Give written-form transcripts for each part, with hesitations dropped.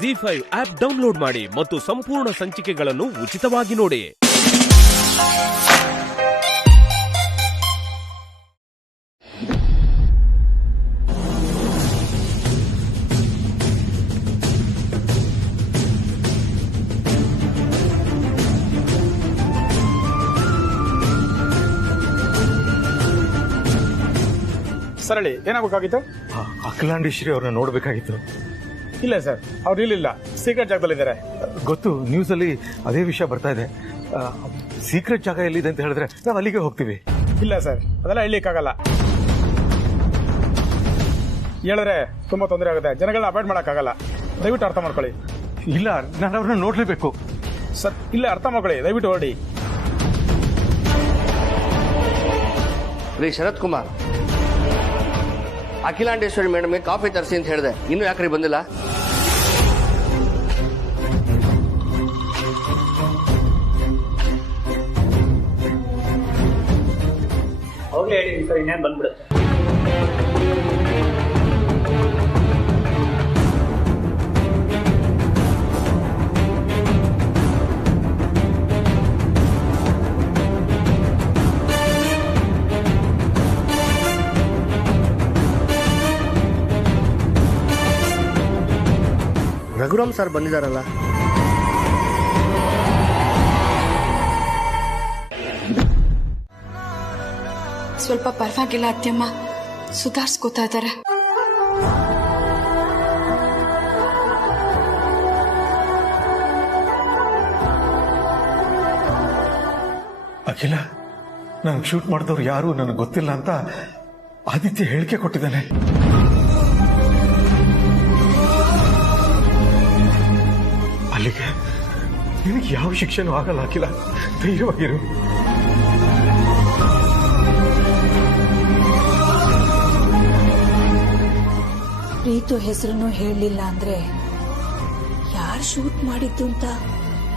ZEE5 app download ಮಾಡಿ ಮತ್ತು ಸಂಪೂರ್ಣ ಸಂಚಿಕೆಗಳನ್ನು ಉಚಿತವಾಗಿ ನೋಡಿ. ಸರಳಿ ಏನಾಗಬೇಕಾಗಿತ್ತು? ಅಖಿಲಾಂಡೇಶ್ವರಿ ಅವ್ರನ್ನ ನೋಡ್ಬೇಕಾಗಿತ್ತು. ಇಲ್ಲ ಸರ್, ಅವ್ರು ಇಲ್ಲಿಲ್ಲ, ಸೀಕ್ರೆಟ್ ಜಾಗದಲ್ಲಿದ್ದಾರೆ. ಗೊತ್ತು, ನ್ಯೂಸಲ್ಲಿ ಅದೇ ವಿಷಯ ಬರ್ತಾ ಇದೆ. ಸೀಕ್ರೆಟ್ ಜಾಗ ಎಲ್ಲಿದೆ ಅಂತ ಹೇಳಿದ್ರೆ ನಾವು ಅಲ್ಲಿಗೆ ಹೋಗ್ತೀವಿ. ಇಲ್ಲ ಸರ್, ಅದೆಲ್ಲ ಹೇಳಲಿಕ್ಕಾಗಲ್ಲ. ಹೇಳಿದ್ರೆ ತುಂಬಾ ತೊಂದರೆ ಆಗುತ್ತೆ, ಜನಗಳನ್ನ ಅವಾಯ್ಡ್ ಮಾಡೋಕ್ಕಾಗಲ್ಲ. ದಯವಿಟ್ಟು ಅರ್ಥ ಮಾಡ್ಕೊಳ್ಳಿ. ಇಲ್ಲ, ನಾನು ಅವ್ರನ್ನ ನೋಡ್ಲೇಬೇಕು ಸರ್. ಇಲ್ಲ, ಅರ್ಥ ಮಾಡ್ಕೊಳ್ಳಿ, ದಯವಿಟ್ಟು ಹೊರಡಿ. ರೀ ಶರತ್ ಕುಮಾರ್, ಅಖಿಲಾಂಡೇಶ್ವರಿ ಮೇಡಮ್ಗೆ ಕಾಫಿ ತರಿಸಿ ಅಂತ ಹೇಳಿದೆ, ಇನ್ನೂ ಯಾಕ್ರಿ ಬಂದಿಲ್ಲ? ಹೋಗ್ಲಿ ಹೇಳಿ ಸರ್, ಇನ್ನೇನು ಬಂದ್ಬಿಡುತ್ತೆ. ರಘುರಾಮ್ ಸರ್ ಬಂದಿದ್ದಾರಲ್ಲ? ಸ್ವಲ್ಪ ಪರವಾಗಿಲ್ಲ ಅತ್ಯಮ್ಮ, ಸುಧಾರಿಸ್ಕೋತಾ ಇದ್ದಾರೆ. ಅಖಿಲ, ನನಗೆ ಶೂಟ್ ಮಾಡಿದವ್ರು ಯಾರು ನನಗೆ ಗೊತ್ತಿಲ್ಲ ಅಂತ ಆದಿತ್ಯ ಹೇಳಿಕೆ ಕೊಟ್ಟಿದ್ದಾನೆ. ಅಲ್ಲಿಗೆ ನಿನಗೆ ಯಾವ ಶಿಕ್ಷೆನೂ ಆಗಲ್ಲ ಅಖಿಲ, ಧೈರ್ಯವಾಗಿರು. ಪ್ರೀತು ಹೆಸರನ್ನು ಹೇಳಲಿಲ್ಲ ಅಂದ್ರೆ ಯಾರು ಶೂಟ್ ಮಾಡಿದ್ದು ಅಂತ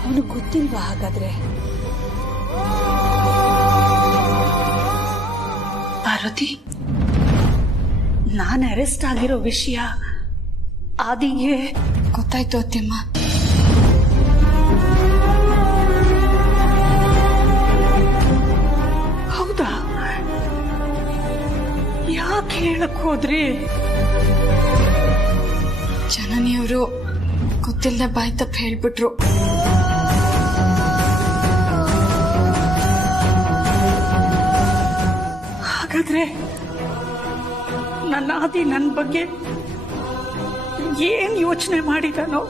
ಅವನು ಗೊತ್ತಿಲ್ವಾ? ಹಾಗಾದ್ರೆ ಪಾರ್ವತಿ, ನಾನು ಅರೆಸ್ಟ್ ಆಗಿರೋ ವಿಷಯ ಆದಿಗೆ ಗೊತ್ತಾಯ್ತು ಅತ್ಯಮ್ಮ. ಹೌದಾ? ಯಾಕೆ ಹೇಳಕ್ ಹೋದ್ರಿ? ಜನನಿಯವರು ಗೊತ್ತಿಲ್ಲದೆ ಬಾಯ್ ತಪ್ಪು ಹೇಳ್ಬಿಟ್ರು. ಹಾಗಾದ್ರೆ ನನ್ನ ಆದಿ ನನ್ನ ಬಗ್ಗೆ ಏನ್ ಯೋಚನೆ ಮಾಡಿದಾನೋ,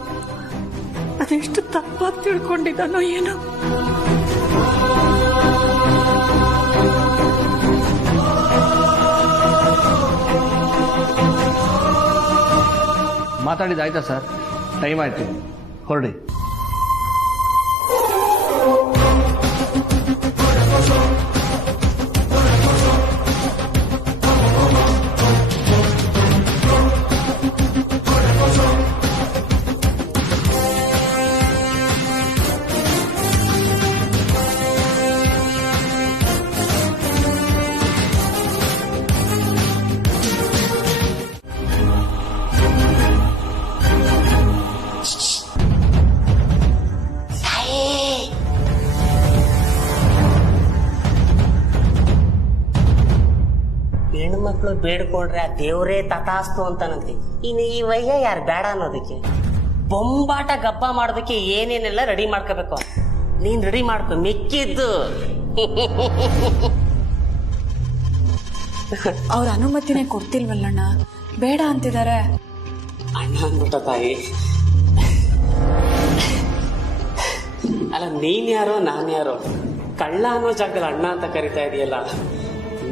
ಅದೆಷ್ಟು ತಪ್ಪಾಗಿ ತಿಳ್ಕೊಂಡಿದ್ದಾನೋ ಏನೋ. ಮಾತಾಡಿದಾಯ್ತಾ ಸರ್? ಟೈಮ್ ಆಯ್ತು, ಹೊರಡಿ. ಹೆಣ್ಮಕ್ಳು ಬೇಡ್ಕೊಂಡ್ರೆ ಆ ದೇವ್ರೇ ತಥಾಸ್ತು ಅಂತಾನಂತೆ. ಇನ್ನು ಈ ವಯ್ಯ ಯಾರು ಬೇಡ ಅನ್ನೋದಕ್ಕೆ? ಬೊಂಬಾಟ ಗಬ್ಬ ಮಾಡೋದಕ್ಕೆ ಏನೇನೆಲ್ಲ ರೆಡಿ ಮಾಡ್ಕೋಬೇಕು. ನೀನ್ ರೆಡಿ ಮಾಡ್ಕೊ, ಮಿಕ್ಕಿದ್ದು ಅವ್ರ ಅನುಮತಿನೇ ಕೊಡ್ತಿಲ್ವಲ್ಲಣ್ಣ, ಬೇಡ ಅಂತಿದ್ದಾರೆ. ಅಣ್ಣ ಅಂದ್ಬಿಟ್ಟ ತಾಯಿ. ಅಲ್ಲ, ನೀನ್ ಯಾರೋ ನಾನು ಯಾರೋ? ಕಳ್ಳ ಅನ್ನೋ ಜಾಗದಲ್ಲಿ ಅಣ್ಣ ಅಂತ ಕರಿತಾ ಇದೆಯಲ್ಲ.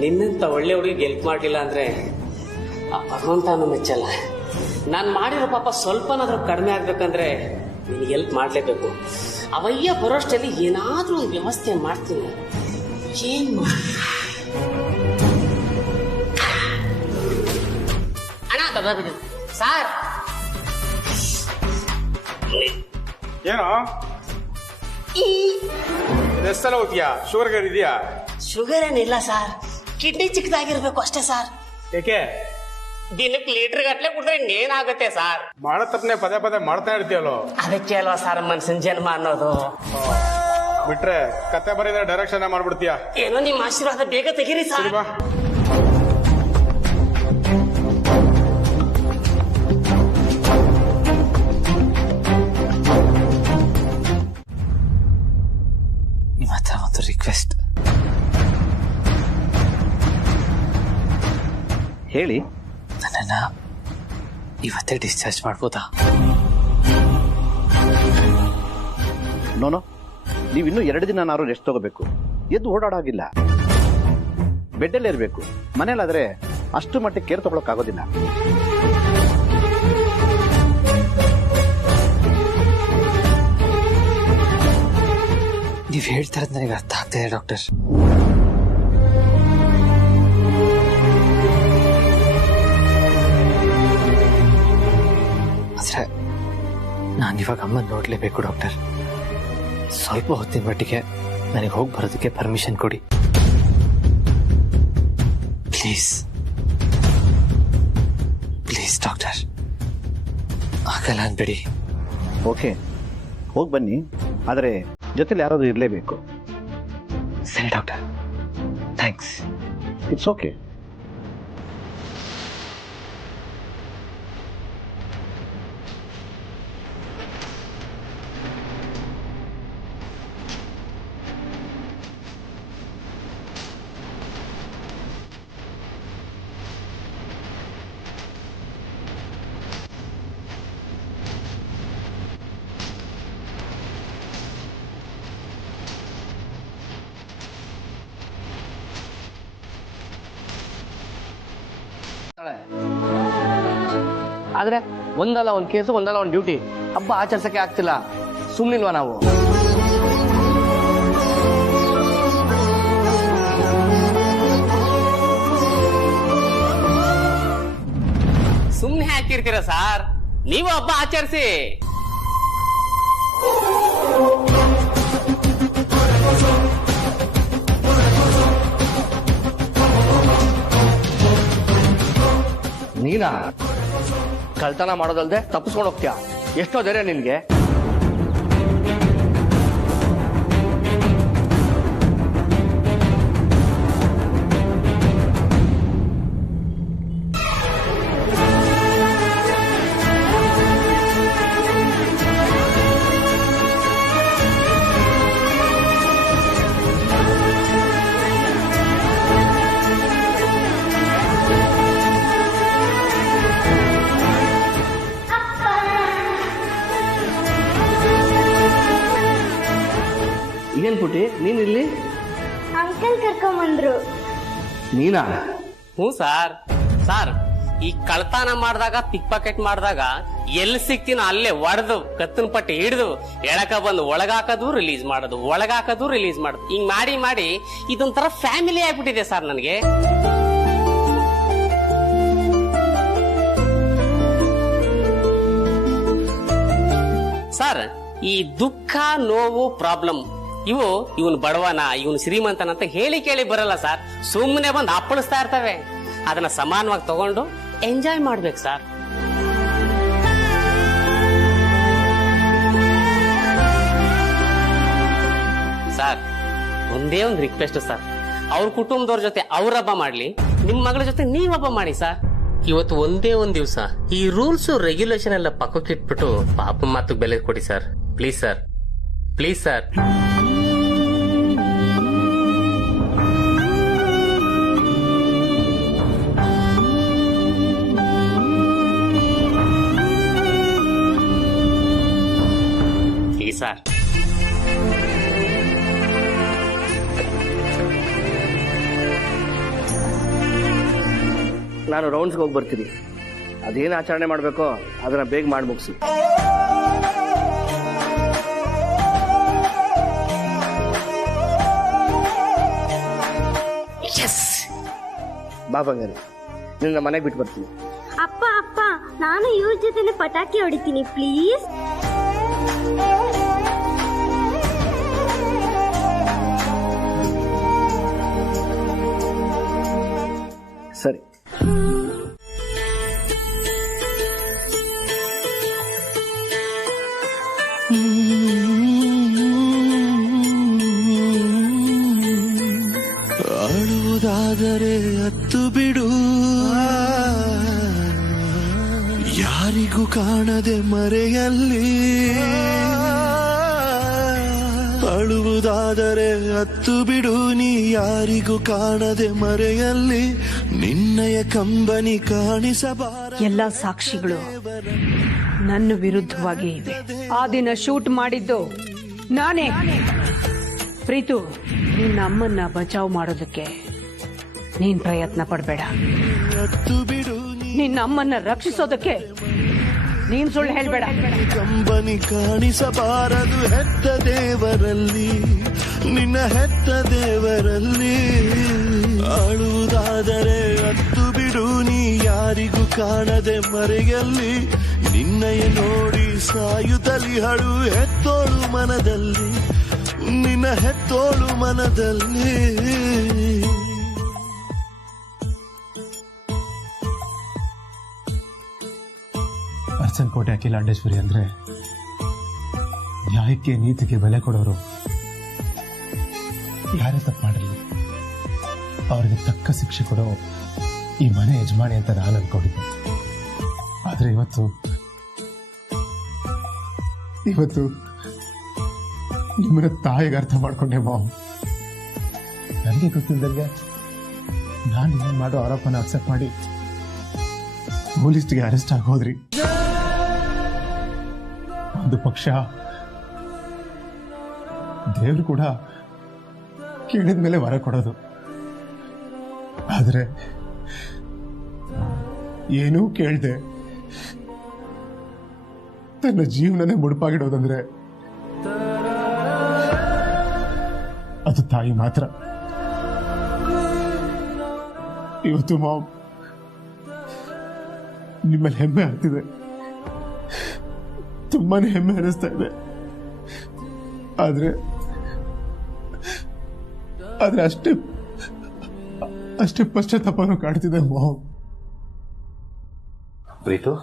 ನಿನ್ನಂತ ಒಳ್ಳೆ ಹುಡುಗಿ ಗೆಲ್ಪ್ ಮಾಡಲಿಲ್ಲ ಅಂದ್ರೆ ಆ ಭಗವಂತನೂ ಮೆಚ್ಚಲ್ಲ. ನಾನು ಮಾಡಿರೋ ಪಾಪ ಸ್ವಲ್ಪನಾದ್ರೂ ಕಡಿಮೆ ಆಗ್ಬೇಕಂದ್ರೆ ನಿನಗೆ ಹೆಲ್ಪ್ ಮಾಡಲೇಬೇಕು. ಅವಯ್ಯ ಬರೋಷ್ಟಲ್ಲಿ ಏನಾದ್ರೂ ಒಂದು ವ್ಯವಸ್ಥೆ ಮಾಡ್ತೀನಿ. ಏನ್ ಅಣ್ಣ ಸಾರ್, ಏನೋ ಎಷ್ಟೆಲ್ಲ ಹೋಗ್ತೀಯಾ? ಶುಗರ್ ಇದೆಯಾ? ಶುಗರ್ ಏನಿಲ್ಲ ಸರ್, ಕಿಡ್ನಿ ಚಿಕ್ಕದಾಗಿರ್ಬೇಕು ಅಷ್ಟೇ ಸರ್. ಏಕೆ ದಿನಕ್ಕೆ ಲೀಟರ್ ಗಟ್ಲೆ ಕುಡಿದ್ರೆ ಇನ್ನೇನಾಗುತ್ತೆ ಸರ್? ಮಾಡೋ ತಪ್ಪನೆ ಪದೇ ಪದೇ ಮಾಡ್ತಾ ಇರ್ತೀಯಲ್ಲೋ, ಅದಕ್ಕೆ ಅಲ್ವಾ ಸರ್ ಮನ್ಸಿನ ಜನ್ಮ ಅನ್ನೋದು. ಬಿಟ್ರೆ ಕತೆ ಬರೀದ್ರೆ ಡೈರೆಕ್ಷನ್ ಮಾಡ್ಬಿಡ್ತೀಯ. ಏನೋ ನಿಮ್ಮ ಆಶೀರ್ವಾದ ಬೇಗ ತೆಗೀರಿ ಸರ್. ಬಾ. ನಿಮ್ಮ ಹತ್ರ ಒಂದು ರಿಕ್ವೆಸ್ಟ್. ಹೇಳಿ. ನನ್ನನ್ನ ಇವತ್ತೇ ಡಿಸ್ಚಾರ್ಜ್ ಮಾಡ್ಬೋದಾ? ನೋನೋ, ನೀವಿನ್ನೂ 2 ದಿನ ನಾರು ರೆಸ್ಟ್ ತಗೋಬೇಕು. ಎದ್ದು ಓಡಾಡೋಗಿಲ್ಲ, ಬೆಡ್ಡಲ್ಲೇ ಇರಬೇಕು. ಮನೇಲಾದ್ರೆ ಅಷ್ಟು ಮಟ್ಟಿಗೆ ಕೇರ್ ತಗೊಳಕ್ಕಾಗೋದಿಲ್ಲ. ನೀವು ಹೇಳ್ತಾ ಇರೋದು ನನಗೆ ಅರ್ಥ ಆಗ್ತಾ ಇದೆ ಡಾಕ್ಟರ್. ಆದ್ರೆ ನಾನಿವಾಗ ಅಮ್ಮನ ನೋಡ್ಲೇಬೇಕು ಡಾಕ್ಟರ್. ಸ್ವಲ್ಪ ಹೊತ್ತಿನ ಮಟ್ಟಿಗೆ ನನಗೆ ಹೋಗಿ ಬರೋದಕ್ಕೆ ಪರ್ಮಿಷನ್ ಕೊಡಿ ಪ್ಲೀಸ್. ಪ್ಲೀಸ್ ಡಾಕ್ಟರ್, ಆಗಲ್ಲ ಅನ್ಬೇಡಿ. ಓಕೆ, ಹೋಗಿ ಬನ್ನಿ. ಆದರೆ ಜೊತೆಲಿ ಯಾರಾದ್ರೂ ಇರಲೇಬೇಕು. ಸರಿ ಡಾಕ್ಟರ್, ಥ್ಯಾಂಕ್ಸ್. It's okay. ಆದ್ರೆ ಒಂದಲ್ಲ ಒಂದ್ ಕೇಸು, ಒಂದಲ್ಲ ಒಂದ್ ಡ್ಯೂಟಿ. ಹಬ್ಬ ಆಚರಿಸಕ್ಕೆ ಆಗ್ತಿಲ್ಲ, ಸುಮ್ನಿಲ್ವಾ ನಾವು? ಸುಮ್ನೆ ಹಾಕಿರ್ತೀರ ಸಾರ್, ನೀವು ಹಬ್ಬ ಆಚರಿಸಿ. ನೀನಾ ಕಳ್ತನ ಮಾಡೋದಲ್ದೆ ತಪ್ಪಿಸ್ಕೊಂಡು ಹೋಗ್ತೀಯ? ಎಷ್ಟೋ ಧೈರ್ಯ ನಿನ್ಗೆ? ಏನ್ ಪುಟಿ ನೀನ್ ಇಲ್ಲಿ? ಅಂಕಲ್ ಕರ್ಕೊಂಬಂದ್ರು. ನೀನಾ? ಹ್ಞೂ ಸಾರ್. ಸಾರ್, ಈ ಕಳ್ತನ ಮಾಡಿದಾಗ, ಪಿಕ್ ಪಾಕೆಟ್ ಮಾಡಿದಾಗ ಎಲ್ಲಿ ಸಿಕ್ತೀನೋ ಅಲ್ಲೇ ಒಡೆದು ಕತ್ತನ ಪಟ್ಟಿ ಹಿಡಿದು ಎಳಕ ಬಂದು ಒಳಗಾಕೋದು ರಿಲೀಸ್ ಮಾಡೋದು, ಒಳಗಾಕೋದು ರಿಲೀಸ್ ಮಾಡೋದು, ಹಿಂಗ್ ಮಾಡಿ ಮಾಡಿ ಇದೊಂಥರ ಫ್ಯಾಮಿಲಿ ಆಗ್ಬಿಟ್ಟಿದೆ ಸರ್ ನನಗೆ. ಸರ್, ಈ ದುಃಖ, ನೋವು, ಪ್ರಾಬ್ಲಮ್ ಇವನು ಬಡವನ, ಇವನು ಶ್ರೀಮಂತನ ಅಂತ ಹೇಳಿ ಕೇಳಿ ಬರಲ್ಲ ಸರ್. ಸುಮ್ಮನೆ ಬಂದು ಅಪ್ಪಳಿಸ್ತಾ ಇರ್ತವೆ. ಅದನ್ನ ಸಮಾನವಾಗಿ ತಗೊಂಡು ಎಂಜಾಯ್ ಮಾಡ್ಬೇಕು ಸರ್. ಸರ್, ಒಂದೇ ಒಂದು ರಿಕ್ವೆಸ್ಟ್ ಸರ್, ಅವ್ರ ಕುಟುಂಬದವ್ರ ಜೊತೆ ಅವ್ರ ಹಬ್ಬ ಮಾಡ್ಲಿ, ನಿಮ್ ಮಗಳ ಜೊತೆ ನೀವ್ ಹಬ್ಬ ಮಾಡಿ ಸರ್. ಇವತ್ತು ಒಂದೇ ಒಂದ್ ದಿವಸ ಈ ರೂಲ್ಸ್ ರೆಗ್ಯುಲೇಷನ್ ಎಲ್ಲ ಪಕ್ಕಕ್ಕೆ ಇಟ್ಬಿಟ್ಟು ಪಾಪ ಮಾತು ಬೆಲೆ ಕೊಡಿ sir. Please sir, please sir. Sir, ನಾನು ರೌಂಡ್ಸ್ಗೆ ಹೋಗಿ ಬರ್ತೀನಿ. ಅದೇನು ಆಚರಣೆ ಮಾಡಬೇಕೋ ಅದನ್ನ ಬೇಗ ಮಾಡಿ ಮುಗಿಸಿ. ಬಾ ಬಂಗಾರಿ, ನಿನ್ನ ಮನೆಗೆ ಬಿಟ್ಟು ಬರ್ತೀನಿ. ಅಪ್ಪ ಅಪ್ಪ, ನಾನು ಇವ್ರ ಜೊತೆ ಪಟಾಕಿ ಹೊಡಿತೀನಿ ಪ್ಲೀಸ್. ಸರಿ. ಅಳುವುದಾದರೆ ಅತ್ತು ಬಿಡು, ಯಾರಿಗೂ ಕಾಣದೆ ಮರೆಯಲ್ಲಿ. ಅಳುವುದಾದರೆ ಅತ್ತು ಬಿಡು, ನೀ ಯಾರಿಗೂ ಕಾಣದೆ ಮರೆಯಲ್ಲಿ. ನಿನ್ನಯ ಕಂಬನಿ ಕಾಣಿಸಬಾರ. ಎಲ್ಲ ಸಾಕ್ಷಿಗಳು ನನ್ನ ವಿರುದ್ಧವಾಗಿ ಇವೆ. ಆ ದಿನ ಶೂಟ್ ಮಾಡಿದ್ದು ನಾನೇ. ಪ್ರೀತು, ನಿನ್ನ ಅಮ್ಮನ್ನ ಬಚಾವ್ ಮಾಡೋದಕ್ಕೆ ನೀನ್ ಪ್ರಯತ್ನ ಪಡಬೇಡ. ನಿನ್ನ ಅಮ್ಮನ್ನ ರಕ್ಷಿಸೋದಕ್ಕೆ ನೀನ್ ಸುಳ್ಳು ಹೇಳ್ಬೇಡ. ಕಂಬನಿ ಕಾಣಿಸಬಾರದು ಹೆತ್ತ ದೇವರಲ್ಲಿ, ನಿನ್ನ ಹೆತ್ತ ದೇವರಲ್ಲಿ. ಅಳುವುದಾದರೆ ಅತ್ತು ಬಿಡು, ನೀ ಯಾರಿಗೂ ಕಾಣದೆ ಮರೆಯಲ್ಲಿ. ನಿನ್ನಯ ನೋಡಿ ಸಾಯುತ್ತಲಿ ಹಳು ಹೆತ್ತೋಳು ಮನದಲ್ಲಿ, ನಿನ್ನ ಹೆತ್ತೋಳು ಮನದಲ್ಲಿ. ಅರಸನಕೋಟೆ ಅಖಿಲಾಂಡೇಶ್ವರಿ ಅಂದ್ರೆ ನ್ಯಾಯಕ್ಕೆ ನೀತಿಗೆ ಬೆಲೆ ಕೊಡೋರು. ಯಾರೇ ತಪ್ಪು ಮಾಡಿರಲಿ ಅವ್ರಿಗೆ ತಕ್ಕ ಶಿಕ್ಷೆ ಕೊಡೋ ಈ ಮನೆ ಯಜಮಾನಿ ಅಂತ ನಾನು ಅನ್ಕೊಂಡಿದ್ದೆ. ಆದ್ರೆ ಇವತ್ತು ನಿಮ್ಮನ್ನ ತಾಯಿಗೆ ಅರ್ಥ ಮಾಡ್ಕೊಂಡೆ ಮಾವು. ನನಗೆ ಗೊತ್ತಿಲ್ಲದಂಗೆ ನಾನು ಇನ್ನೇನು ಮಾಡೋ ಆರೋಪನ ಅಕ್ಸೆಪ್ಟ್ ಮಾಡಿ ಪೊಲೀಸ್ಗೆ ಅರೆಸ್ಟ್ ಆಗೋದ್ರಿ. ಒಂದು ಪಕ್ಷ ದೇವ್ರು ಕೂಡ ಕೇಳಿದ ಮೇಲೆ ವರ ಕೊಡೋದು, ಆದ್ರೆ ಏನೂ ಕೇಳ್ದೆ ತನ್ನ ಜೀವನನೇ ಮುಡುಪಾಗಿಡೋದಂದ್ರೆ ಅದು ತಾಯಿ ಮಾತ್ರ. ಇವತ್ತು ಮಾಮ್ ನಿಮ್ಮಲ್ಲಿ ಹೆಮ್ಮೆ ಆಗ್ತಿದೆ, ತುಂಬಾನೇ ಹೆಮ್ಮೆ ಅನಿಸ್ತಾ ಇದೆ. ಆದ್ರೆ ಅಷ್ಟೇ ಪಶ್ಚಾತ್ತಾಪನೂ ಕಾಡ್ತಿದೆ ಮಾಮ್. ಪ್ರೀತು,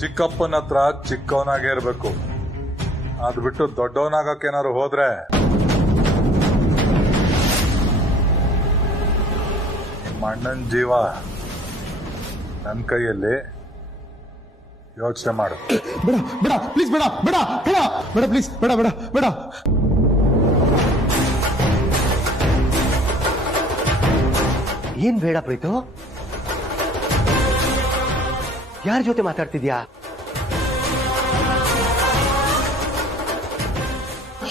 ಚಿಕ್ಕಪ್ಪನ ಹತ್ರ ಚಿಕ್ಕವನಾಗೇ ಇರ್ಬೇಕು. ಅದು ಬಿಟ್ಟು ದೊಡ್ಡವನಾಗಕ್ಕೇನಾದ್ರು ಹೋದ್ರೆ ನಿಮ್ಮ ಅಣ್ಣನ ಜೀವ ನನ್ನ ಕೈಯಲ್ಲಿ. ಯೋಚನೆ ಮಾಡು. ಬೇಡ ಬೇಡ ಪ್ಲೀಸ್, ಬೇಡ ಬೇಡ ಬೇಡ ಬೇಡ ಪ್ಲೀಸ್, ಬೇಡ ಬೇಡ ಬೇಡ. ಏನ್ ಬೇಡ ಪ್ರೀತು? ಯಾರ ಜೊತೆ ಮಾತಾಡ್ತಿದ್ಯಾ?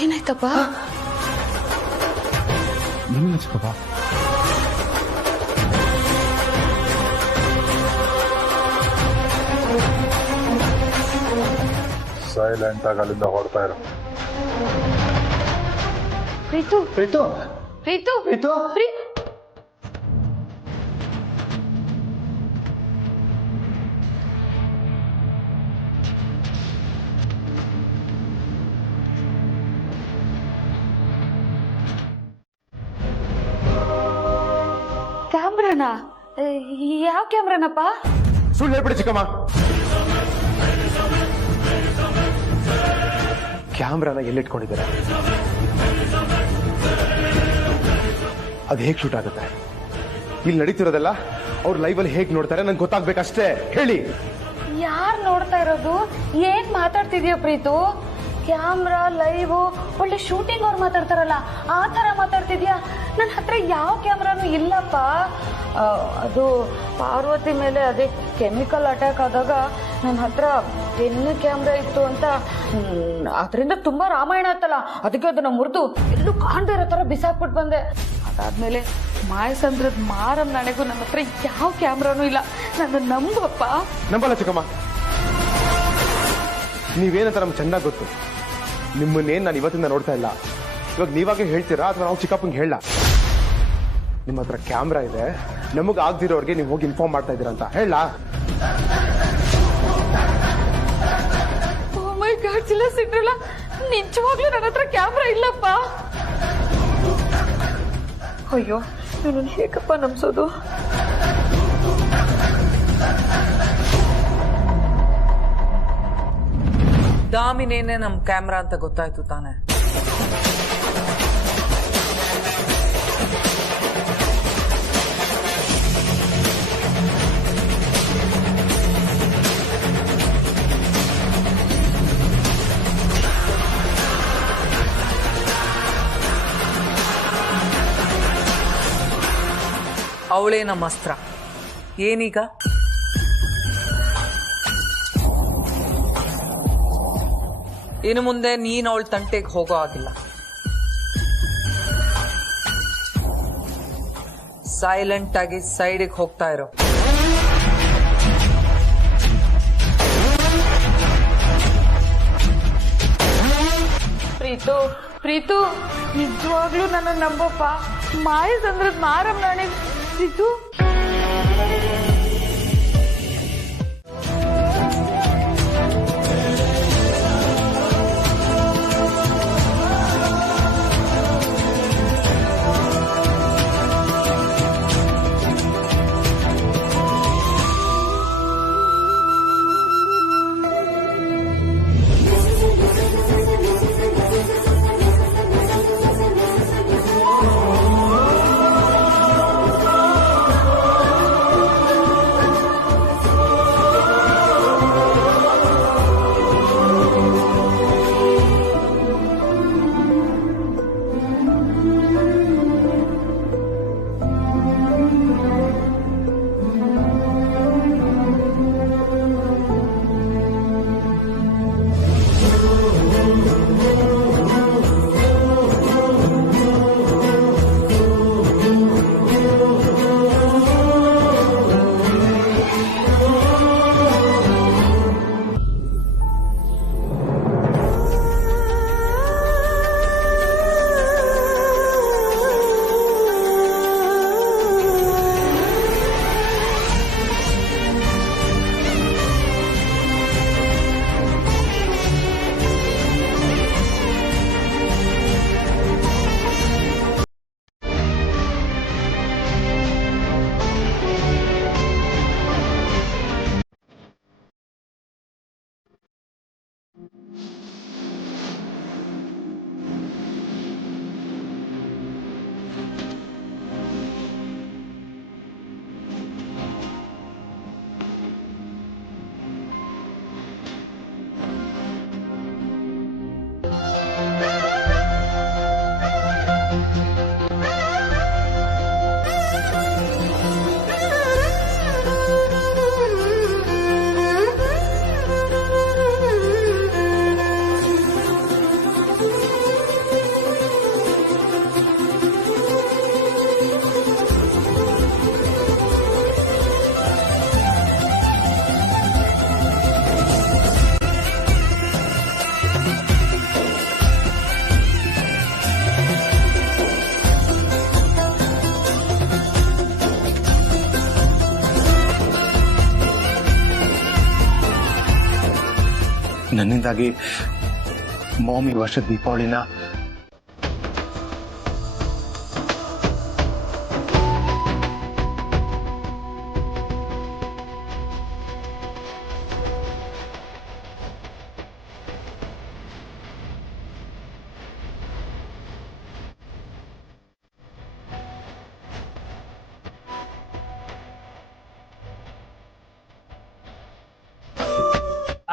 ಏನಾಯ್ತಪ್ಪ? ನಿನ್ನ ಚಿಕ್ಕಪ್ಪ ಸೈಲೆಂಟ್ ಆಗಿ ಅಲ್ಲಿಂದ ಹೊಡ್ತಾ ಇರೋ. ಪ್ರೀತು ಪ್ರೀತು ಪ್ರೀತು ಪ್ರೀತು ಕ್ಯಾಮ್ರಾನಾ? ಯಾವ ಕ್ಯಾಮ್ರಾನಪ್ಪ? ಸುಳ್ಳು ಹೇಳ್ಬಿಡಿ ಚಿಕ್ಕಮ್ಮ. ಕ್ಯಾಮ್ರಾನ ಎಲ್ಲಿಟ್ಕೊಂಡಿದ್ದಾರೆ? ಅದು ಹೇಗೆ ಶೂಟ್ ಆಗುತ್ತೆ? ಇಲ್ಲಿ ನಡೀತಿರೋದಲ್ಲ ಅವ್ರು ಲೈವಲ್ಲಿ ಹೇಗೆ ನೋಡ್ತಾರೆ ನಂಗೆ ಗೊತ್ತಾಗ್ಬೇಕಷ್ಟೇ. ಹೇಳಿ. ಯಾರು ನೋಡ್ತಾ ಇರೋದು? ಏನ್ ಮಾತಾಡ್ತಿದ್ಯಾ ಪ್ರೀತು? ಕ್ಯಾಮ್ರಾ ಲೈವ್ ಒಳ್ಳೆ ಶೂಟಿಂಗ್ ಅವ್ರು ಮಾತಾಡ್ತಾರಲ್ಲ ಆ ತರ ಮಾತಾಡ್ತಿದ್ಯಾ? ನನ್ನ ಹತ್ರ ಯಾವ ಕ್ಯಾಮ್ರಾನು ಇಲ್ಲಪ್ಪ. ಅದು ಪಾರ್ವತಿ ಮೇಲೆ ಅದೇ ಕೆಮಿಕಲ್ ಅಟ್ಯಾಕ್ ಆದಾಗ ನನ್ನ ಹತ್ರ ಪೆನ್ ಕ್ಯಾಮ್ರಾ ಇತ್ತು ಅಂತ ಅದರಿಂದ ತುಂಬಾ ರಾಮಾಯಣ ಆಯ್ತಲ್ಲ, ಅದಕ್ಕೆ ಅದನ್ನ ಮುರಿದು ಎಲ್ಲೂ ಕಾಣ್ದೇ ಇರೋ ತರ ಬಿಸಾಕ್ಬಿಟ್ಟು ಬಂದೆ. ಅದಾದ್ಮೇಲೆ ಮಾಯಸಂದ್ರದ ಮಾರಂ ನನಗೂ ನನ್ನ ಹತ್ರ ಯಾವ ಕ್ಯಾಮ್ರಾನು ಇಲ್ಲ. ನನ್ನ ನಂಬಪ್ಪ. ನಂಬಲ್ಲ ಚಿಕ್ಕಮ್ಮ. ನೀವೇನಂತ ನಮ್ಗೆ ಚೆನ್ನಾಗಿ ಗೊತ್ತು. ನಿಮ್ಮನ್ನೇನು ನಾನು ಇವತ್ತಿಂದ ನೋಡ್ತಾ ಇಲ್ಲ. ಇವಾಗ ನೀವಾಗೆ ಹೇಳ್ತೀರಾ ಅಥವಾ ನಾವು ಚಿಕ್ಕಪ್ಪಂಗೆ ಹೇಳ? ನಿಮ್ಮ ಹತ್ರ ಕ್ಯಾಮ್ರಾ ಇದೆ, ನಮಗೆ ಆಗ್ದಿರೋರಿಗೆ ನೀವು ಹೋಗಿ ಇನ್ಫಾರ್ಮ್ ಮಾಡ್ತಾ ಇದ್ದೀರಾ ಅಂತ ಹೇಳ? ಓ ಮೈ ಗಾಡ್ ಚಿಲ್ಲ ಸಿಟ್ರಲ್ಲ, ನಿಜವಾಗ್ಲೂ ನನ್ನ ಹತ್ರ ಕ್ಯಾಮ್ರಾ ಇಲ್ಲಪ್ಪ. ಅಯ್ಯೋ ನಾನು ಹೇಗಪ್ಪ ನಂಬಿಸೋದು? ದಾಮಿನೇನೆ ನಮ್ ಕ್ಯಾಮ್ರಾ ಅಂತ ಗೊತ್ತಾಯ್ತು ತಾನೆ. ಅವಳೇ ನಮ್ಮ ಅಸ್ತ್ರ. ಏನೀಗ? ಇನ್ನು ಮುಂದೆ ನೀನ್ ಅವಳ ತಂಟೆಗೆ ಹೋಗೋ ಆಗಿಲ್ಲ. ಸೈಲೆಂಟ್ ಆಗಿ ಸೈಡಿಗೆ ಹೋಗ್ತಾ ಇರೋ. ಪ್ರೀತು ಪ್ರೀತು ನಿಜವಾಗ್ಲೂ ನನ್ನ ನಂಬಪ್ಪ. ಮಾಯಸಂದ್ರದ ಮಾರಂ ನಾಣೆ ಪ್ರೀತು. ನನ್ನಿಂದಾಗಿ ಮಾಮ್ ಈ ವರ್ಷದ ದೀಪಾವಳಿನ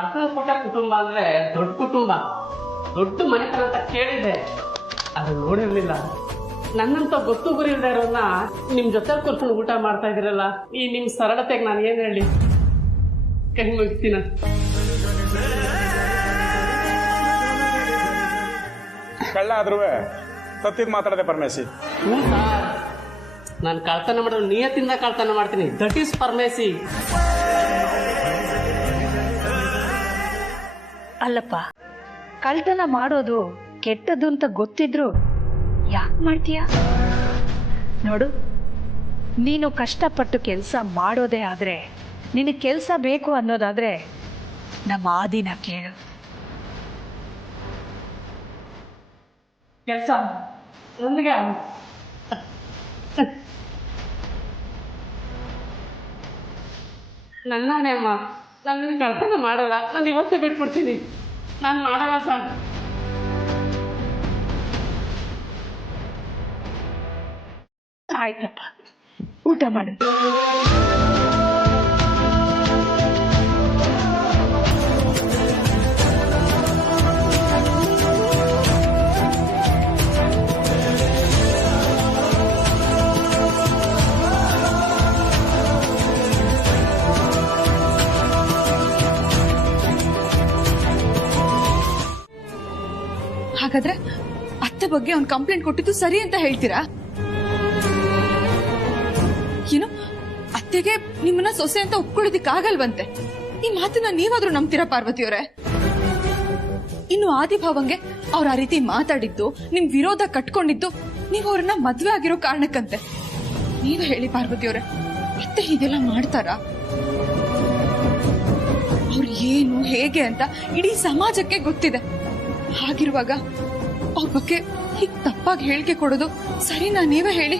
ಅಕ್ಕಪಕ್ಕ ಕುಟುಂಬ ಅಂದ್ರೆ ದೊಡ್ಡ ಕುಟುಂಬ, ದೊಡ್ಡ ಮನೆತನ ಅಂತ ಕೇಳಿದೆ, ಅದು ನೋಡಿರ್ಲಿಲ್ಲ. ನನ್ನಂತ ಗೊತ್ತು ಗುರಿ ಇಲ್ದೇ ಇರೋನ್ನ ನಿಮ್ ಜೊತೆ ಕೂರ್ಕೊಂಡು ಊಟ ಮಾಡ್ತಾ ಇದ್ದೀರಲ್ಲ, ಈ ನಿಮ್ ಸರಳತೆಗೆ ನಾನು ಏನ್ ಹೇಳಿ, ಕೈ ಮುಗಿಸ್ತೀನ. ಕಳ್ಳ ಆದ್ರೂ ಸತ್ತಿದ್ ಮಾತಾಡದೆ ಪರಮೇಶಿ. ನಾನು ಕಳ್ತನ ಮಾಡೋದು ನಿಯತ್ತಿಂದ ಕಳ್ತನ ಮಾಡ್ತೀನಿ. That is Parameshi. ಅಲ್ಲಪ್ಪ, ಕಳ್ತನ ಮಾಡೋದು ಕೆಟ್ಟದ್ದು ಅಂತ ಗೊತ್ತಿದ್ರು ಯಾಕೆ ಮಾಡ್ತೀಯ? ನೋಡು, ನೀನು ಕಷ್ಟಪಟ್ಟು ಕೆಲಸ ಮಾಡೋದೇ ಆದ್ರೆ, ನಿನಗೆ ಕೆಲಸ ಬೇಕು ಅನ್ನೋದಾದ್ರೆ ನಮ್ಮ ಆದಿನ ಕೇಳು. ಕೆಲಸ ನನಗೆ ನನ್ನಾಣೆ ಅಮ್ಮ, ನಾನು ಕಳ್ತನ ಮಾಡಲ್ಲ. ನಾನು ಇವತ್ತೇ ಬಿಟ್ಬಿಡ್ತೀನಿ. ನಾನು ಮಾಡಲ್ಲ ಸರ್. ಆಯ್ತಪ್ಪ, ಊಟ ಮಾಡು. ಹಾಗಾದ್ರೆ ಅತ್ತೆ ಬಗ್ಗೆ ಅವ್ನು ಕಂಪ್ಲೇಂಟ್ ಕೊಟ್ಟಿದ್ದು ಸರಿ ಅಂತ ಹೇಳ್ತೀರಾ? ಏನು, ಅತ್ತೆಗೆ ನಿಮ್ಮನ್ನ ಸೊಸೆ ಅಂತ ಒಪ್ಕೊಳ್ಳೋದಿಕ್ಕಾಗಲ್ವಂತೆ? ಈ ಮಾತನ್ನ ನೀವಾದ್ರೂ ನಂಬ್ತೀರಾ ಪಾರ್ವತಿಯವರೇ? ಇನ್ನು ಆದಿಭಾವಂಗೆ ಅವ್ರ ಆ ರೀತಿ ಮಾತಾಡಿದ್ದು, ನಿಮ್ ವಿರೋಧ ಕಟ್ಕೊಂಡಿದ್ದು ನೀವು ಅವ್ರನ್ನ ಮದ್ವೆ ಆಗಿರೋ ಕಾರಣಕ್ಕಂತೆ. ನೀವೇ ಹೇಳಿ ಪಾರ್ವತಿಯವರೇ, ಅತ್ತೆ ಹೀಗೆಲ್ಲ ಮಾಡ್ತಾರಾ? ಅವ್ರು ಏನು ಹೇಗೆ ಅಂತ ಇಡೀ ಸಮಾಜಕ್ಕೆ ಗೊತ್ತಿದೆ. ಹಾಗಿರುವಾಗ ಅವ್ರ ಬಗ್ಗೆ ಹೀಗೆ ತಪ್ಪಾಗಿ ಹೇಳಿಕೆ ಕೊಡೋದು ಸರಿನಾ? ನೀವೇ ಹೇಳಿ.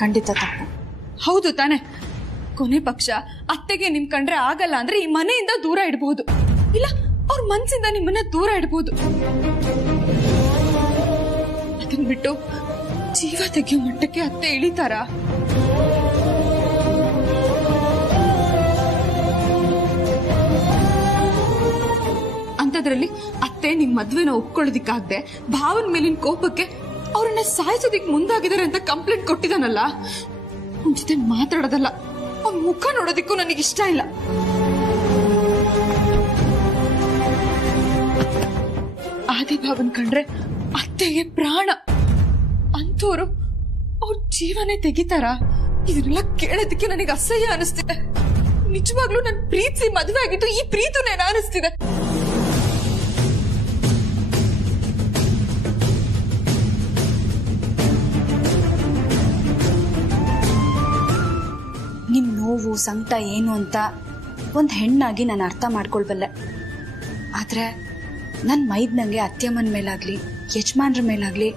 ಖಂಡಿತ ತಪ್ಪು. ಹೌದು ತಾನೆ? ಕೊನೆ ಪಕ್ಷ ಅತ್ತೆಗೆ ನಿಮ್ ಕಂಡ್ರೆ ಆಗಲ್ಲ ಅಂದ್ರೆ ಈ ಮನೆಯಿಂದ ದೂರ ಇಡಬಹುದು, ಇಲ್ಲ ಅವ್ರ ಮನ್ಸಿಂದ ನಿಮ್ಮನ್ನ ದೂರ ಇಡಬಹುದು. ಅದನ್ ಬಿಟ್ಟು ಜೀವ ತೆಗೆಯೋ ಮಟ್ಟಕ್ಕೆ ಅತ್ತೆ ಇಳಿತಾರಾ? ಅಂತದ್ರಲ್ಲಿ ಅತ್ತೆ ನಿಮ್ ಮದ್ವೆನ ಒಪ್ಕೊಳ್ಳೋದಿಕ್ಕಾಗದೆ ಭಾವನ ಮೇಲಿನ ಕೋಪಕ್ಕೆ ಅವ್ರನ್ನ ಸಾಯಿಸೋದಿಕ್ ಮುಂದಾಗಿದ್ದಾರೆ ಅಂತ ಕಂಪ್ಲೇಂಟ್ ಕೊಟ್ಟಿದಾನಲ್ಲ, ಅವ್ನ ಜೊತೆ ಮಾತಾಡೋದಲ್ಲ, ಅವ್ನ ಮುಖ ನೋಡೋದಿಕ್ಕೂ ನನಗೆ ಇಷ್ಟ ಇಲ್ಲ. ಆದಿಭಾವನ್ ಕಂಡ್ರೆ ಅತ್ತೆಗೆ ಪ್ರಾಣ ಅಂತೋರು ಅವ್ರ ಜೀವನೇ ತೆಗಿತಾರ? ಇದನ್ನೆಲ್ಲ ಕೇಳೋದಕ್ಕೆ ನನಗೆ ಅಸಹ್ಯ ಅನಿಸ್ತಿದೆ. ನಿಜವಾಗ್ಲೂ ನನ್ ಪ್ರೀತಿ ಮದುವೆ ಆಗಿದ್ದು ಈ ಪ್ರೀತಿನೇನ ಅನಿಸ್ತಿದೆ. ನಿಮ್ ನೋವು ಸಂಕಟ ಏನು ಅಂತ ಒಂದು ಹೆಣ್ಣಾಗಿ ನಾನು ಅರ್ಥ ಮಾಡ್ಕೊಳ್ಬಲ್ಲೆ. ಆದ್ರೆ ನನ್ನ ಮೈದ್ನಂಗೆ ಅತ್ತೆಮ್ಮನ ಮೇಲಾಗ್ಲಿ ಯಜಮಾನ್ರ ಮೇಲಾಗ್ಲಿ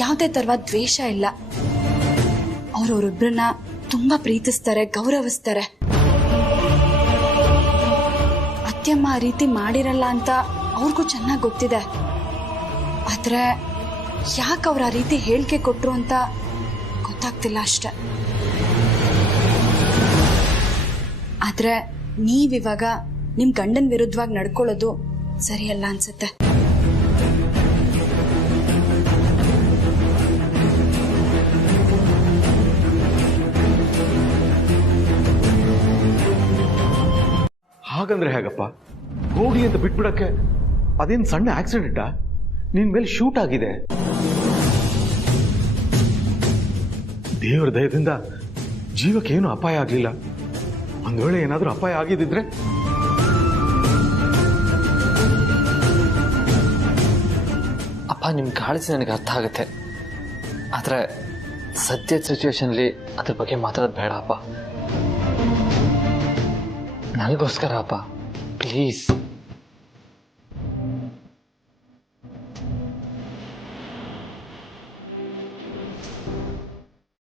ಯಾವುದೇ ತರವಾದ ದ್ವೇಷ ಇಲ್ಲ. ಅವ್ರವ್ರಿಬ್ರನ್ನ ತುಂಬಾ ಪ್ರೀತಿಸ್ತಾರೆ, ಗೌರವಿಸ್ತಾರೆ. ಅತ್ತೆಮ್ಮ ಆ ರೀತಿ ಮಾಡಿರಲ್ಲ ಅಂತ ಅವ್ರಿಗೂ ಚೆನ್ನಾಗಿ ಗೊತ್ತಿದೆ. ಆದ್ರೆ ಯಾಕೆ ಅವ್ರ ಆ ರೀತಿ ಹೇಳಿಕೆ ಕೊಟ್ರು ಅಂತ ಗೊತ್ತಾಗ್ತಿಲ್ಲ ಅಷ್ಟೆ. ಆದ್ರೆ ನೀವಿವಾಗ ನಿಮ್ ಗಂಡನ್ ವಿರುದ್ಧವಾಗಿ ನಡ್ಕೊಳ್ಳೋದು ಸರಿಯಲ್ಲ ಅನ್ಸುತ್ತೆ. ಹಾಗಂದ್ರೆ ಹೇಗಪ್ಪ? ಹೋಗಿ ಅಂತ ಬಿಟ್ಬಿಡಕ್ಕೆ ಅದೇನ್ ಸಣ್ಣ ಆಕ್ಸಿಡೆಂಟಾ? ನಿನ್ ಮೇಲೆ ಶೂಟ್ ಆಗಿದೆ. ದೇವರ ದಯದಿಂದ ಜೀವಕ್ಕೇನು ಅಪಾಯ ಆಗ್ಲಿಲ್ಲ. ಒಂದ್ ವೇಳೆ ಏನಾದ್ರೂ ಅಪಾಯ ಆಗಿದ್ದಿದ್ರೆ ಅಪ್ಪ, ನಿಮ್ ಕಾಳಜಿ ನನಗೆ ಅರ್ಥ ಆಗುತ್ತೆ. ಆದ್ರೆ ಸದ್ಯದ ಸಿಚುವೇಶನ್ಲಿ ಅದ್ರ ಬಗ್ಗೆ ಮಾತಾಡೋದು ಬೇಡ ಅಪ್ಪ. ನನಗೋಸ್ಕರ ಅಪ್ಪ, ಪ್ಲೀಸ್.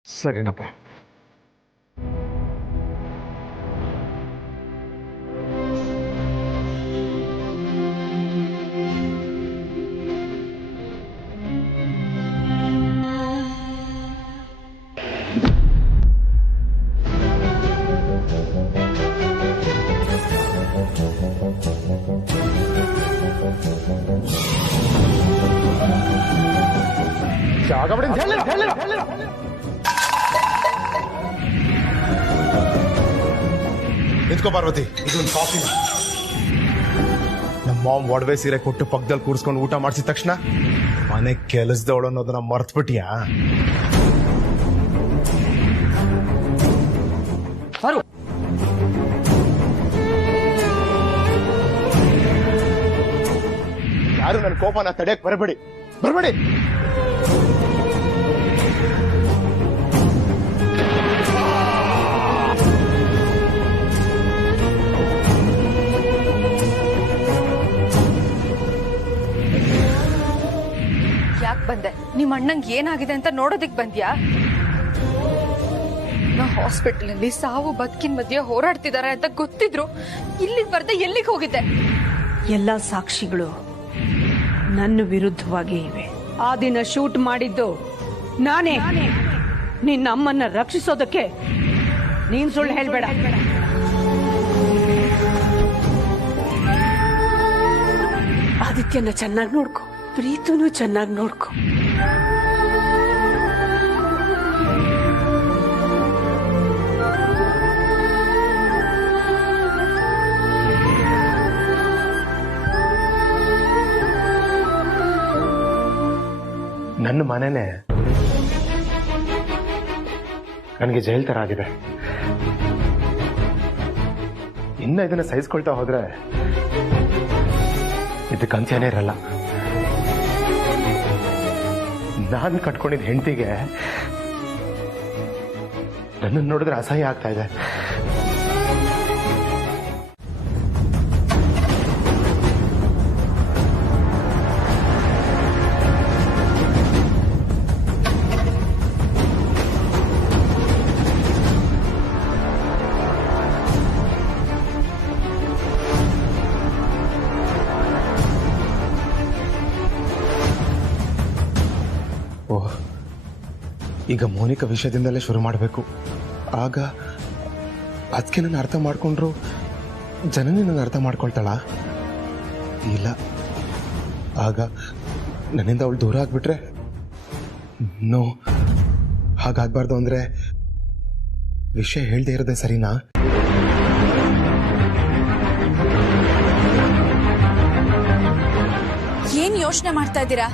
ಸರಿನಪ್ಪ. ಜಾಗ ಬಿಡಿ ಅಂತ ಹೇಳಿಲ್ಲ. ನಿಂತ್ಕೋ ಪಾರ್ವತಿ, ಇದೊಂದು ಕಾಫಿ. ನಮ್ಮ ಮಾಮ್ ಒಡವೆ ಸೀರೆ ಕೊಟ್ಟು ಪಕ್ಕದಲ್ಲಿ ಕೂರಿಸ್ಕೊಂಡು ಊಟ ಮಾಡಿಸಿದ ತಕ್ಷಣ ಮನೆ ಕೆಲಸದವಳು ಅನ್ನೋದನ್ನ ಮರ್ತ್ಬಿಟ್ಟಿಯಾ? ಯಾರು ನನ್ನ ಕೋಪನ ತಡೆಯಕ್ ಬರಬೇಡಿ. ಯಾಕೆ ಬಂದೆ? ನಿಮ್ಮ ಅಣ್ಣಂಗೆ ಏನಾಗಿದೆ ಅಂತ ನೋಡೋದಿಕ್ ಬಂದ್ಯಾ? ನಾ ಹಾಸ್ಪಿಟಲ್ ಅಲ್ಲಿ ಸಾವು ಬದುಕಿನ ಮಧ್ಯೆ ಹೋರಾಡ್ತಿದ್ದಾರೆ ಅಂತ ಗೊತ್ತಿದ್ರು ಇಲ್ಲಿಗೆ ಬರ್ದೆ ಎಲ್ಲಿಗೆ ಹೋಗಿದ್ದೆ? ಎಲ್ಲಾ ಸಾಕ್ಷಿಗಳು ನನ್ನ ವಿರುದ್ಧವಾಗಿ ಇವೆ. ಆ ದಿನ ಶೂಟ್ ಮಾಡಿದ್ದು ನಾನೇ. ನಿನ್ನ ಅಮ್ಮನ್ನ ರಕ್ಷಿಸೋದಕ್ಕೆ ನೀನ್ ಸುಳ್ಳು ಹೇಳ್ಬೇಡ. ಆದಿತ್ಯನ ಚೆನ್ನಾಗಿ ನೋಡ್ಕೊ, ಪ್ರೀತುನು ಚೆನ್ನಾಗಿ ನೋಡ್ಕೊ. ನನ್ನ ಮನೆನೇ ನನಗೆ ಜೈಲ್ ತರ ಆಗಿದೆ. ಇನ್ನ ಇದನ್ನ ಸಹಿಸ್ಕೊಳ್ತಾ ಹೋದ್ರೆ ಇದಕ್ಕೆ ಅಂತ್ಯನೇ ಇರಲ್ಲ. ನಾನು ಕಟ್ಕೊಂಡಿದ್ದ ಹೆಂಡತಿಗೆ ನನ್ನನ್ನು ನೋಡಿದ್ರೆ ಅಸಹ್ಯ ಆಗ್ತಾ ಇದೆ. ಈಗ ಮೋನಿಕಾ ವಿಷಯದಿಂದಲೇ ಶುರು ಮಾಡಬೇಕು. ಆಗ ಅದಕ್ಕೆ ನನ್ನ ಅರ್ಥ ಮಾಡ್ಕೊಂಡ್ರು ಜನನೇ ನನ್ನ ಅರ್ಥ ಮಾಡ್ಕೊಳ್ತಾಳ? ಇಲ್ಲ, ಆಗ ನನ್ನಿಂದ ಅವಳು ದೂರ ಆಗ್ಬಿಟ್ರೆ? ನೋ, ಹಾಗಾಗ್ಬಾರ್ದು. ಅಂದ್ರೆ ವಿಷಯ ಹೇಳ್ದೇ ಇರೋದೇ ಸರಿನಾ? ಏನ್ ಯೋಚನೆ ಮಾಡ್ತಾ ಇದ್ದೀರಾ?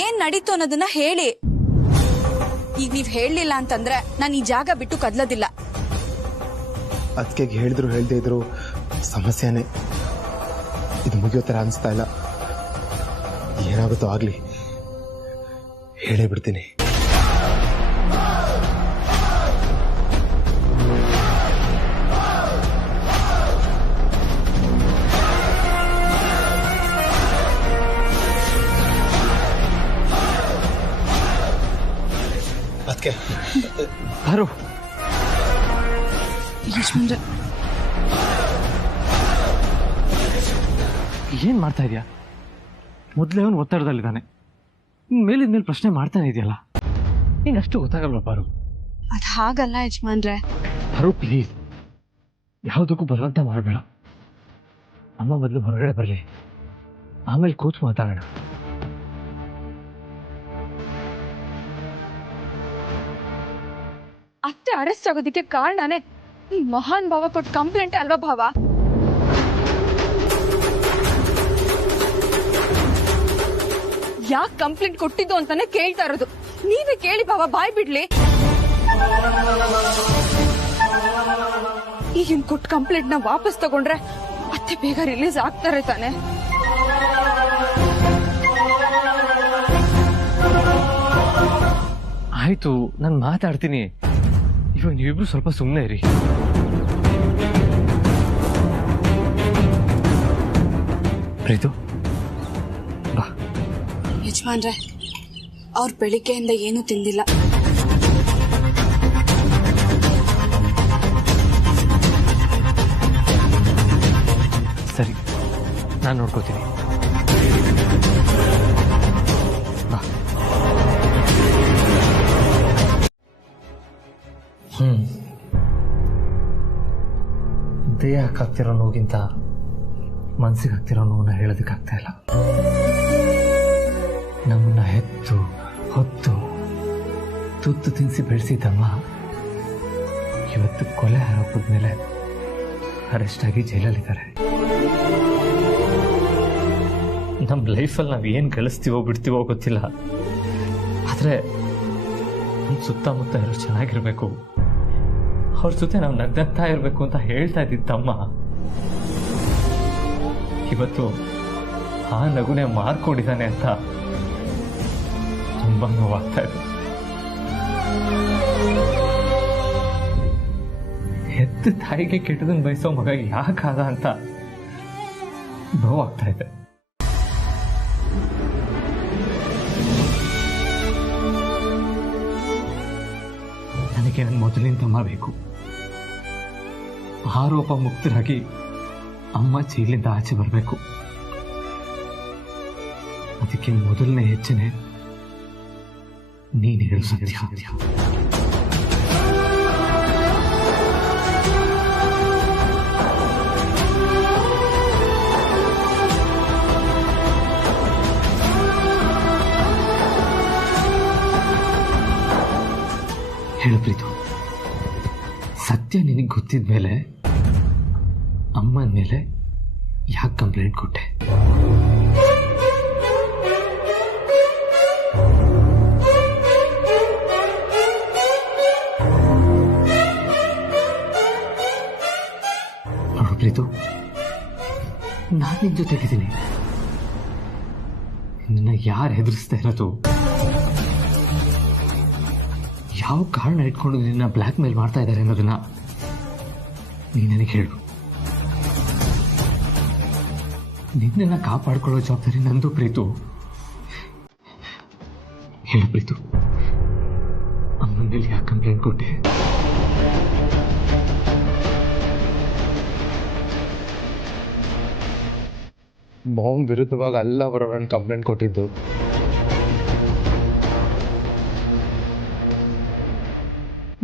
ಏನ್ ನಡೀತು ಅನ್ನೋದನ್ನ ಹೇಳಿ. ಈಗ ನೀವ್ ಹೇಳಲಿಲ್ಲ ಅಂತಂದ್ರೆ ನಾನು ಈ ಜಾಗ ಬಿಟ್ಟು ಕದ್ಲೋದಿಲ್ಲ. ಅದಕ್ಕೆ ಹೇಳಿದ್ರು ಹೇಳ್ದೇ ಇದ್ರು ಸಮಸ್ಯೆನೇ. ಇದು ಮುಗಿಯೋ ತರ ಅನಿಸ್ತಾ ಇಲ್ಲ. ಏನಾಗುತ್ತೋ ಆಗ್ಲಿ, ಹೇಳೇ ಬಿಡ್ತೀನಿ. ಅದಕ್ಕೆ ಬಾರು. ಏನ್ ಮಾಡ್ತಾ ಇದೀಯಾ? ಮೊದಲೇ ಅವನು ಒತ್ತಡದಲ್ಲಿದ್ದಾನೆ. ಮೇಲಿದ ಮೇಲೆ ಪ್ರಶ್ನೆ ಮಾಡ್ತಾನೆ ಇದೆಯಲ್ಲ, ನಿಂಗೆ ಅಷ್ಟು ಗೊತ್ತಾಗಲ್ವಾ ಬಾರು? ಅದ್ ಹಾಗಲ್ಲ ಯಜಮಾನ್ರೆ. ಬಾರು ಪ್ಲೀಸ್, ಯಾವುದಕ್ಕೂ ಬಲವಂತ ಮಾಡಬೇಡ. ಅಮ್ಮ ಮೊದಲು ಹೊರಗಡೆ ಬರಲಿ, ಆಮೇಲೆ ಕೂತು ಮಾತಾಡೋಣ. ಅತ್ತೆ ಅರೆಸ್ಟ್ ಆಗೋದಕ್ಕೆ ಕಾರಣನೇ ಮಹಾನ್ ಭಾವ ಕೊಟ್ಟು ಕಂಪ್ಲೇಂಟ್ ಅಲ್ವಾ ಭಾವ? ಯಾಕೆ ಕಂಪ್ಲೇಂಟ್ ಕೊಟ್ಟಿದ್ದು ಅಂತಾನೆ ಕೇಳ್ತಾ ಇರೋದು. ನೀವೇ ಕೇಳಿ ಭಾವ, ಬಾಯ್ ಬಿಡ್ಲಿ. ಈಗಿನ ಕೊಟ್ಟ ಕಂಪ್ಲೇಂಟ್ ನ ವಾಪಸ್ ತಗೊಂಡ್ರೆ ಅತ್ತೆ ಬೇಗ ರಿಲೀಸ್ ಆಗ್ತಾರೆ ತಾನೆ. ಆಯ್ತು, ನಾನು ಮಾತಾಡ್ತೀನಿ. ಇವಾಗ ನೀವಿಬ್ರು ಸ್ವಲ್ಪ ಸುಮ್ಮನೆ ಇರಿ. ಪ್ರೀತು ಬಾ. ಯಜಮಾನ್ರೆ, ಅವ್ರು ಬೆಳಿಗ್ಗೆಯಿಂದ ಏನೂ ತಿಂದಿಲ್ಲ. ಸರಿ, ನಾನು ನೋಡ್ಕೋತೀನಿ. ಬಾ. ಹೃದಯ ಆಗ್ತಿರೋ ನೋವಿಗಿಂತ ಮನಸ್ಸಿಗೆ ಆಗ್ತಿರೋ ನೋವನ್ನ ಹೇಳೋದಕ್ಕಾಗ್ತಾ ಇಲ್ಲ. ನಮ್ಮನ್ನ ಹೆತ್ತು ಹೊತ್ತು ತುತ್ತು ತಿನ್ನಿಸಿ ಬೆಳೆಸಿದ್ದಮ್ಮ ಇವತ್ತು ಕೊಲೆ ಆರೋಪದ ಮೇಲೆ ಅರೆಸ್ಟ್ ಆಗಿ ಜೈಲಲ್ಲಿದ್ದಾರೆ. ನಮ್ಮ ಲೈಫಲ್ಲಿ ನಾವು ಏನು ಗಳಿಸ್ತೀವೋ ಬಿಡ್ತೀವೋ ಗೊತ್ತಿಲ್ಲ, ಆದರೆ ನಮ್ಮ ಸುತ್ತಮುತ್ತ ಇರೋ ಚೆನ್ನಾಗಿರ್ಬೇಕು, ಅವ್ರ ಜೊತೆ ನಾವು ನಗ್ನಗ್ತಾ ಇರಬೇಕು ಅಂತ ಹೇಳ್ತಾ ಇದ್ದಿದ್ದಮ್ಮ ಇವತ್ತು ಆ ನಗುನೆ ಮಾರ್ಕೊಂಡಿದ್ದಾನೆ ಅಂತ ತುಂಬಾ ನೋವಾಗ್ತಾ ಇದೆ. ಹೆತ್ತ ತಾಯಿಗೆ ಕೆಟ್ಟದನ್ನು ಬಯಸೋ ಮಗ ಯಾಕಾದ ಅಂತ ನೋವಾಗ್ತಾ ಇದೆ. ನನಗೆ ನನ್ನ ಮೊದಲಿನ ತಮ್ಮ ಬೇಕು. ಆರೋಪ ಮುಕ್ತರಾಗಿ ಅಮ್ಮ ಜೈಲಿಂದ ಆಚೆ ಬರಬೇಕು. ಅದಕ್ಕೆ ಮೊದಲನೇ ಹೆಜ್ಜೆನೆ ನೀನು ಹೇಳು ಸತ್ಯ. ಹೇಳು ಪ್ರೀತು, ಸತ್ಯ ನಿನಗೆ ಗೊತ್ತಿದ್ಮೇಲೆ ಅಮ್ಮನ ಮೇಲೆ ಯಾಕೆ ಕಂಪ್ಲೇಂಟ್ ಕೊಟ್ಟೆ? ನೋಡು ಪ್ರೀತು, ನಾನು ನಿನ್ ಜೊತೆಗಿದ್ದೀನಿ. ನಿನ್ನ ಯಾರು ಹೆದರಿಸ್ತಾ ಇರೋದು, ಯಾವ ಕಾರಣ ಇಟ್ಕೊಂಡು ನಿನ್ನ ಬ್ಲ್ಯಾಕ್ ಮೇಲ್ ಮಾಡ್ತಾ ಇದ್ದಾರೆ ಅನ್ನೋದನ್ನ ನೀ ನನಗೆ ಹೇಳು. ನಿನ್ನ ಕಾಪಾಡ್ಕೊಳ್ಳೋ ಜವಾಬ್ದಾರಿ ನಂದು ಪ್ರೀತು. ಹೇಳು ಪ್ರೀತು, ಅಮ್ಮನ ಮೇಲೆ ಯಾಕೆ ಕಂಪ್ಲೇಂಟ್ ಕೊಟ್ಟೆ? ಮಾವನ್ ವಿರುದ್ಧವಾಗಿ ಅಲ್ಲ ಬರೋಣ ಕಂಪ್ಲೇಂಟ್ ಕೊಟ್ಟಿದ್ದು.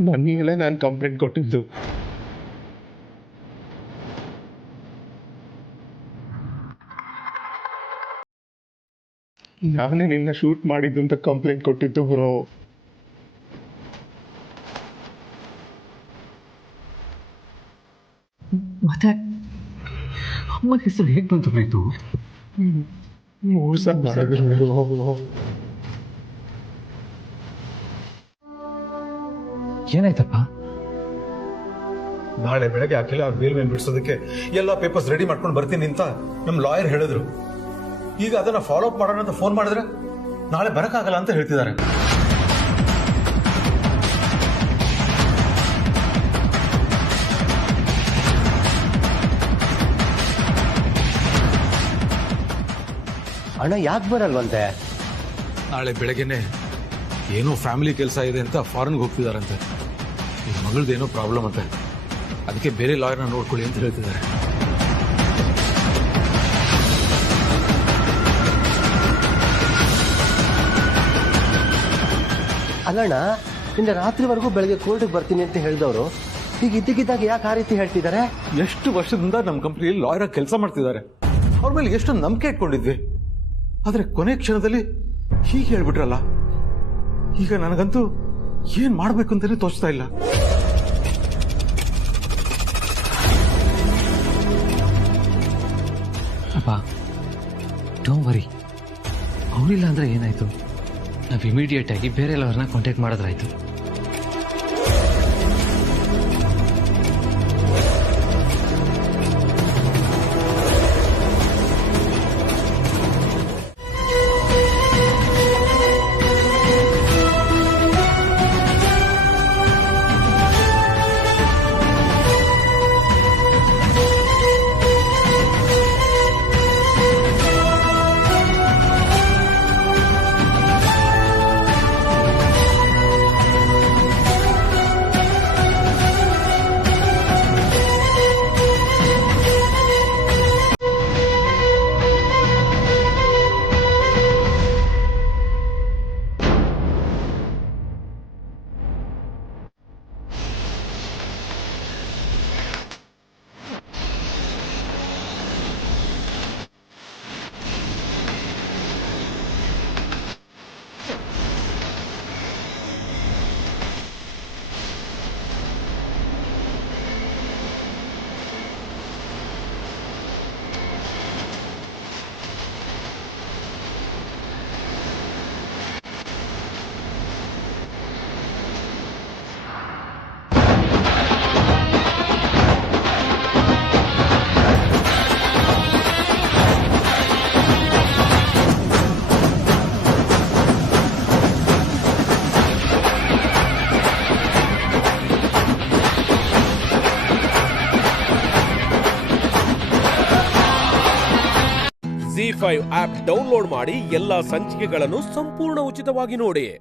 ನನಗೇಲೆ ನಾನು ಕಂಪ್ಲೇಂಟ್ ಕೊಟ್ಟಿದ್ದು. ನಾನೇ ನಿನ್ನ ಶೂಟ್ ಮಾಡಿದ್ದು ಅಂತ ಕಂಪ್ಲೇಂಟ್ ಕೊಟ್ಟಿದ್ದು ಬ್ರೋ. ಮತ್ತೆ ಅಮ್ಮನ ಹೆಸರು ಹೇಗೆ ಬಂತು ಪ್ರೀತು? ಮೋಸ ಮಾಡಿದ್ರು. ಏನಾಯ್ತಪ್ಪ? ನಾಳೆ ಬೆಳಗ್ಗೆ ಅಖಿಲ ಅವ್ರ ಬೇಲ್ ಮೇಲೆ ಬಿಡಿಸೋದಕ್ಕೆ ಎಲ್ಲ ಪೇಪರ್ಸ್ ರೆಡಿ ಮಾಡ್ಕೊಂಡು ಬರ್ತೀನಿ ಅಂತ ನಮ್ಮ ಲಾಯರ್ ಹೇಳಿದ್ರು. ಈಗ ಅದನ್ನ ಫಾಲೋ ಅಪ್ ಮಾಡೋಣ ಅಂತ ಫೋನ್ ಮಾಡಿದ್ರೆ ನಾಳೆ ಬರಕ್ಕಾಗಲ್ಲ ಅಂತ ಹೇಳ್ತಿದ್ದಾರೆ. ಅಣ್ಣ ಯಾಕೆ ಬರಲ್ವಂತೆ? ನಾಳೆ ಬೆಳಗ್ಗೆನೆ ಏನೋ ಫ್ಯಾಮಿಲಿ ಕೆಲಸ ಇದೆ ಅಂತ ಫಾರಿನ್ಗೆ ಹೋಗ್ತಿದಾರಂತೆ. ಈ ಮಗಳದೇನೋ ಪ್ರಾಬ್ಲಮ್ ಅಂತೆ, ಅದಕ್ಕೆ ಬೇರೆ ಲಾಯರ್ನ ನೋಡ್ಕೊಳ್ಳಿ ಅಂತ ಹೇಳ್ತಿದ್ದಾರೆ. ಅಲ್ಲಣ್ಣ, ನಿನ್ನೆ ರಾತ್ರಿವರೆಗೂ ಬೆಳಗ್ಗೆ ಕೋರ್ಟ್ಗೆ ಬರ್ತೀನಿ ಅಂತ ಹೇಳಿದವರು ಈಗ ಇದ್ದಕ್ಕಿದ್ದಾಗ ಯಾಕೆ ಆ ರೀತಿ ಹೇಳ್ತಿದ್ದಾರೆ? ಎಷ್ಟು ವರ್ಷದಿಂದ ನಮ್ಮ ಕಂಪ್ನಿಯಲ್ಲಿ ಲಾಯರ್ ಕೆಲಸ ಮಾಡ್ತಿದ್ದಾರೆ. ಅವ್ರ ಮೇಲೆ ಎಷ್ಟೊಂದು ನಂಬಿಕೆ ಇಟ್ಕೊಂಡಿದ್ವಿ. ಆದ್ರೆ ಕೊನೆ ಕ್ಷಣದಲ್ಲಿ ಹೀಗೆ ಹೇಳ್ಬಿಟ್ರಲ್ಲ. ಈಗ ನನಗಂತೂ ಏನ್ ಮಾಡ್ಬೇಕು ಅಂತಾನೆ ತೋಚ್ತಾ ಇಲ್ಲ. ಅಪ್ಪ, ಡೋಂಟ್ ವರಿ. ಅವರಿಲ್ಲ ಅಂದ್ರೆ ಏನಾಯ್ತು? ನಾವು ಇಮಿಡಿಯೇಟ್ ಆಗಿ ಬೇರೆ ಎಲ್ಲವ್ರನ್ನ ಕಾಂಟ್ಯಾಕ್ಟ್ ಮಾಡಿದ್ರಾಯ್ತು. ZEE5 ಆಪ್ ಡೌನ್ಲೋಡ್ ಮಾಡಿ ಎಲ್ಲಾ ಸಂಚಿಕೆಗಳನ್ನು ಸಂಪೂರ್ಣ ಉಚಿತವಾಗಿ ನೋಡಿ.